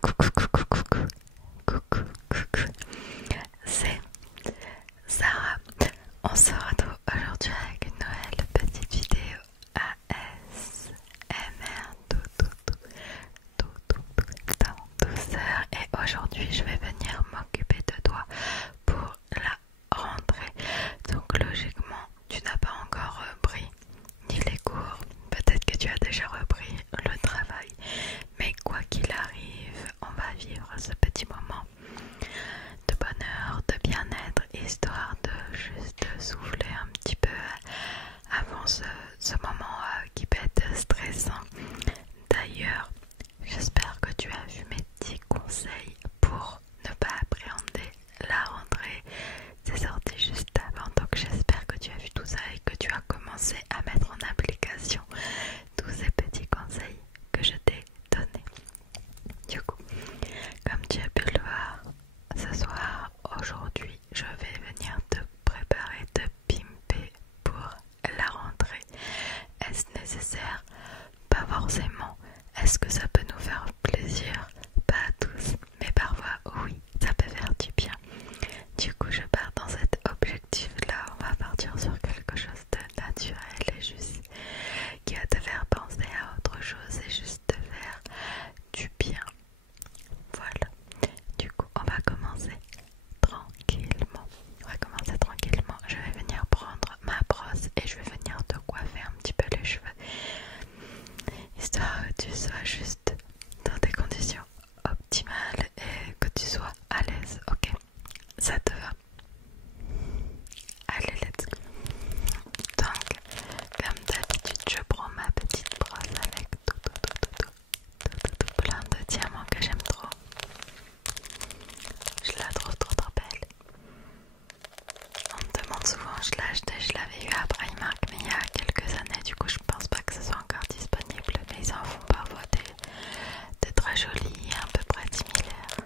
coucou, coucou, coucou, coucou, coucou. C'est Sarah. On se retrouve aujourd'hui avec une nouvelle petite vidéo ASMR dans douceur. Et aujourd'hui, je vais venir m'occuper de toi pour la rentrée. Donc logiquement, tu n'as pas encore repris ni les cours. Peut-être que tu as déjà repris le travail. Mais quoi qu'il arrive, on va vivre ce petit moment de bonheur, de bien-être, histoire de juste souffler un petit peu avant ce moment qui peut être stressant. D'ailleurs, j'espère que tu as vu mes petits conseils pour ne pas appréhender la rentrée. C'est sorti juste avant, donc j'espère que tu as vu tout ça et que tu as commencé à mettre en application tous ces petits conseils que je t'ai donnés. Du coup, comme tu as pu le voir, ce soir, aujourd'hui, je vais venir te préparer, te pimper pour la rentrée. Est-ce nécessaire? Pas forcément. Est-ce que ça peut nous faire plaisir? Pas à tous, mais parfois oui, ça peut faire du bien. Du coup, je pars dans cet objectif-là. On va partir sur quelque chose de naturel et juste qui va te faire penser à autre chose et juste te faire du bien. Voilà. Du coup, on va commencer tranquillement. Je vais venir prendre ma brosse et je vais venir te coiffer un petit peu les cheveux, histoire que tu sois juste dans des conditions optimales et que tu sois à l'aise. Ok, ça te va? Allez, let's go. Donc, comme d'habitude, je prends ma petite brosse avec tout plein de diamants que j'aime trop. Je la trouve trop belle. On me demande souvent, je l'ai acheté, je l'avais eu à Primark, mais il y a quelques années, du coup je pense pas que ce soit encore disponible, mais ils en font parfois des très jolis et à peu près similaires.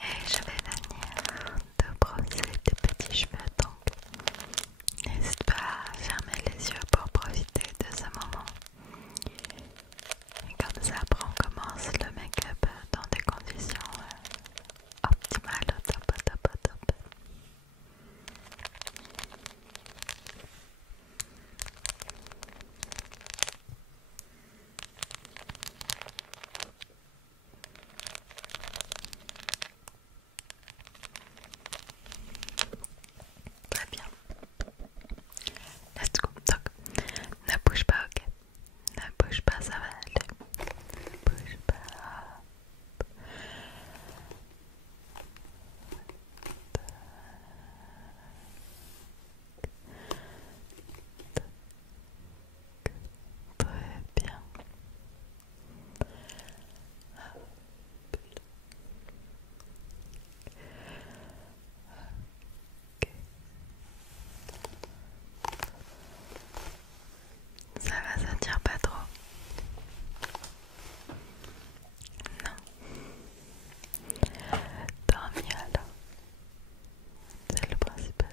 Et je vais venir te brosser tes petits cheveux, donc n'hésite pas à fermer les yeux pour profiter de ce moment. Et comme ça, après on commence le make-up dans des conditions optimales, au top, au top, au top. Très bien. Let's go. Donc, ne bouge pas, ok? Ne bouge pas, ça va aller. Ne bouge pas. Très bien. Ça va, ça tire pas trop. Non. Tant mieux alors. C'est le principal.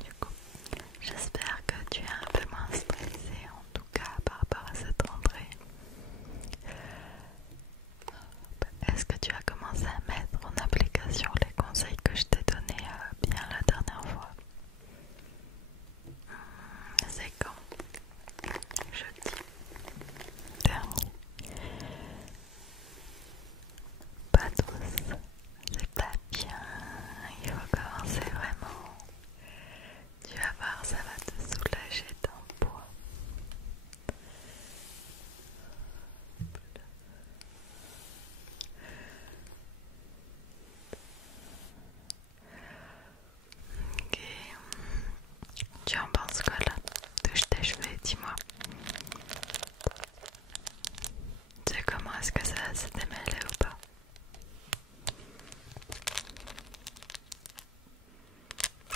Du coup, j'espère que tu es un peu moins stressé, en tout cas par rapport à cette rentrée. Est-ce que tu as commencé à mettre en application les conseils que je t'ai donnés bien la dernière fois? C'est quand? Jeudi dernier. Pas tous, c'est pas bien. Il faut commencer vraiment. Tu vas voir, ça va te soulager ton poids. Ok. Tu en penses quoi là? Touche tes cheveux, dis-moi. Tu sais comment est-ce que ça s'est démêlé ou pas?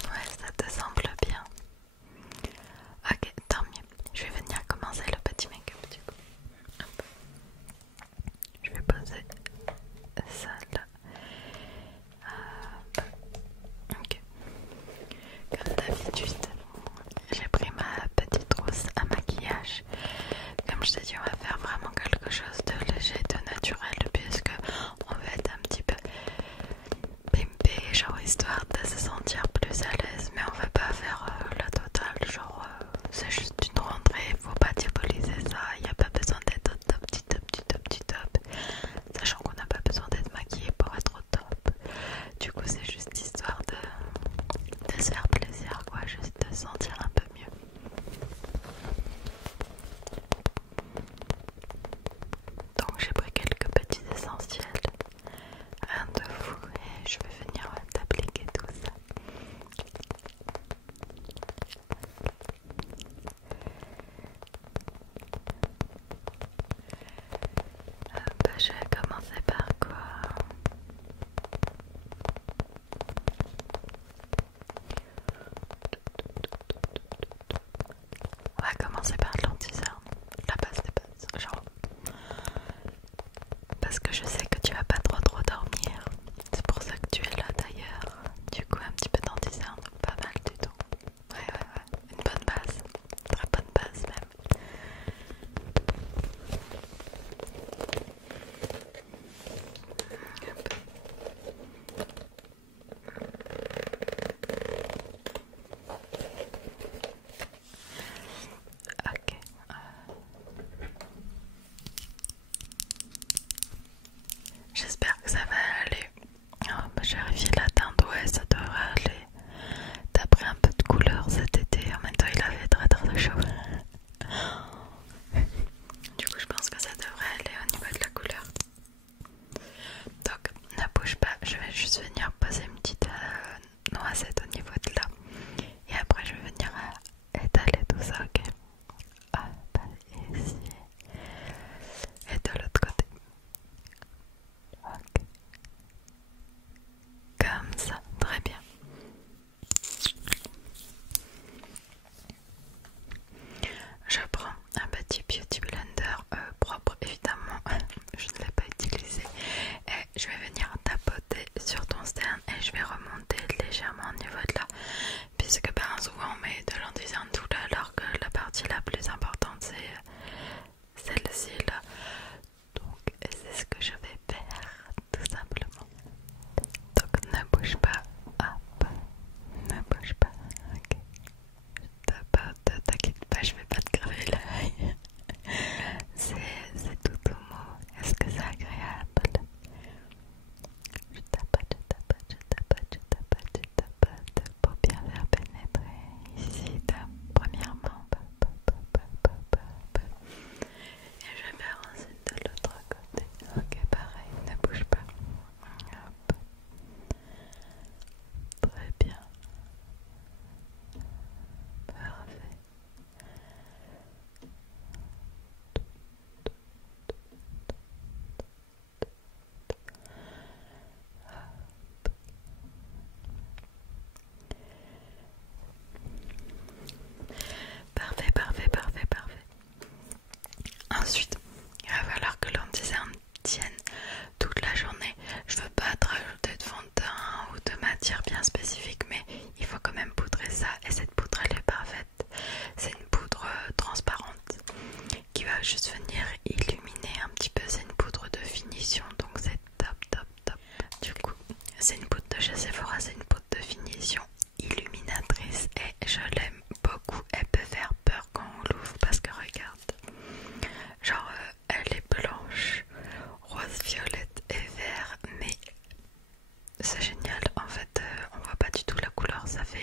Ouais, ça te semble bien. Ok, tant mieux. Je vais venir commencer le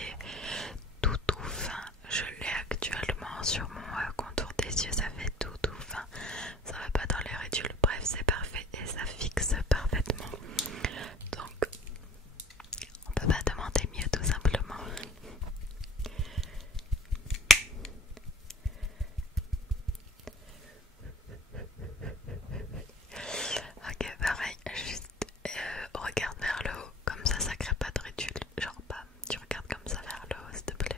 fait tout fin. Je l'ai actuellement sur mon contour des yeux, ça fait tout fin. Ça va pas dans les ridules, bref c'est parfait et ça fixe parfaitement. Donc on peut pas demander mieux tout simplement. Ok, pareil, juste regarde vers le haut, comme ça crée pas de ridules. Genre pas, tu regardes comme ça vers le haut s'il te plaît.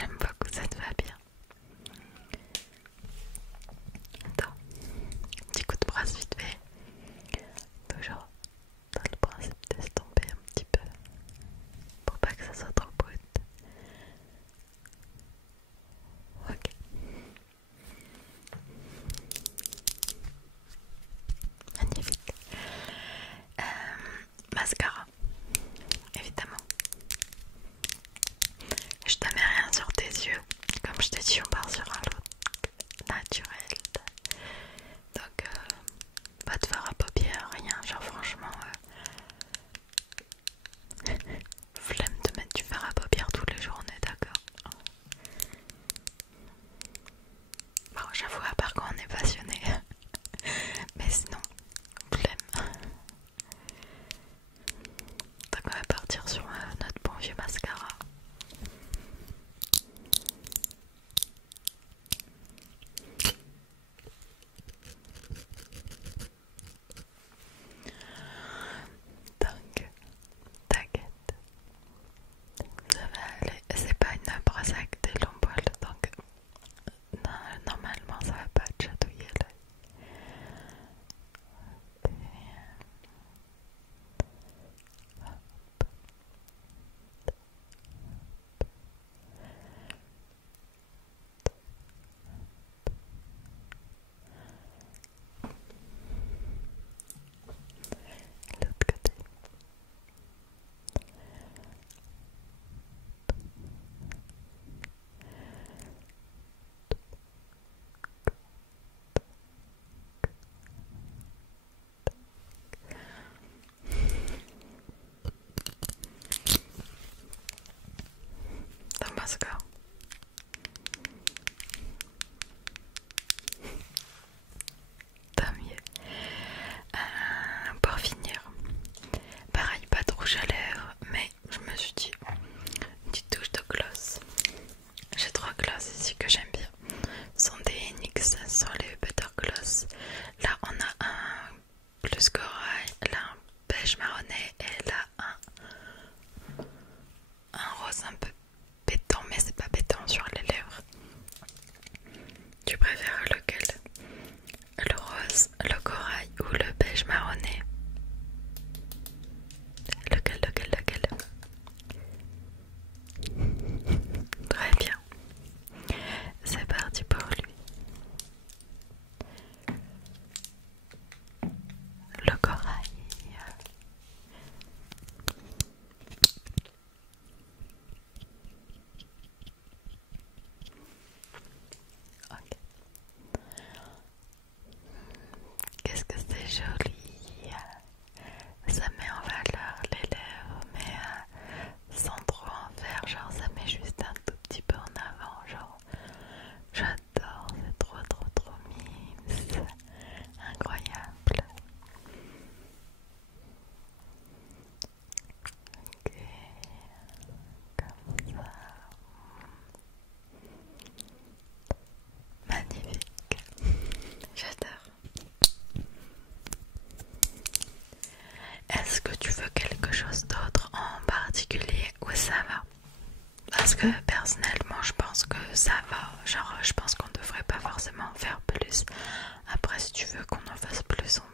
j'aime beaucoup, ça te va bien. Attends, petit coup de brosse vite fait. Toujours dans le principe d'estomper un petit peu pour pas que ça soit trop brut. Ok. Magnifique. Mascara, évidemment. Je te mets rien sur tes yeux. Comme je te dis, on part sur un look naturel. Donc, pas de fard à paupières, rien. Genre, franchement, flemme de mettre du fard à paupières tous les jours, on est d'accord. Bon, j'avoue, à part quand on est passionné. Mais sinon, flemme. Donc, on va partir sur notre bon vieux mascara. Donc, t'inquiète, ça va aller. C'est pas une brosse avec des longs poils, donc normalement ça va pas te chatouiller l'œil. L'autre côté. Dans mon score. Tant mieux. Pour finir, pareil, pas de rouge à lèvres, mais je me suis dit une petite touche de gloss. J'ai 3 gloss ici que j'aime bien. Ce sont des NYX, ce sont les Better Gloss. Là on a un plus corail, là un beige marronné et là un rose un peu pétant, mais c'est pas pétant sur les lèvres. Tu préfères lequel? Le rose, le corail ou le beige marronné? Lequel? Très bien. C'est parti pour lui. Le corail. Ok. Qu'est-ce que c'est joli. Ça met en valeur les lèvres, mais sans trop en faire. Genre ça met juste un tout petit peu en avant. Genre j'adore, c'est trop mimes. Incroyable. Ok. Comme ça. Magnifique. J'adore. Est-ce que tu veux quelque chose d'autre en particulier ou ça va? Parce que personnellement je pense que ça va. Genre je pense qu'on devrait pas forcément en faire plus. Après si tu veux qu'on en fasse plus on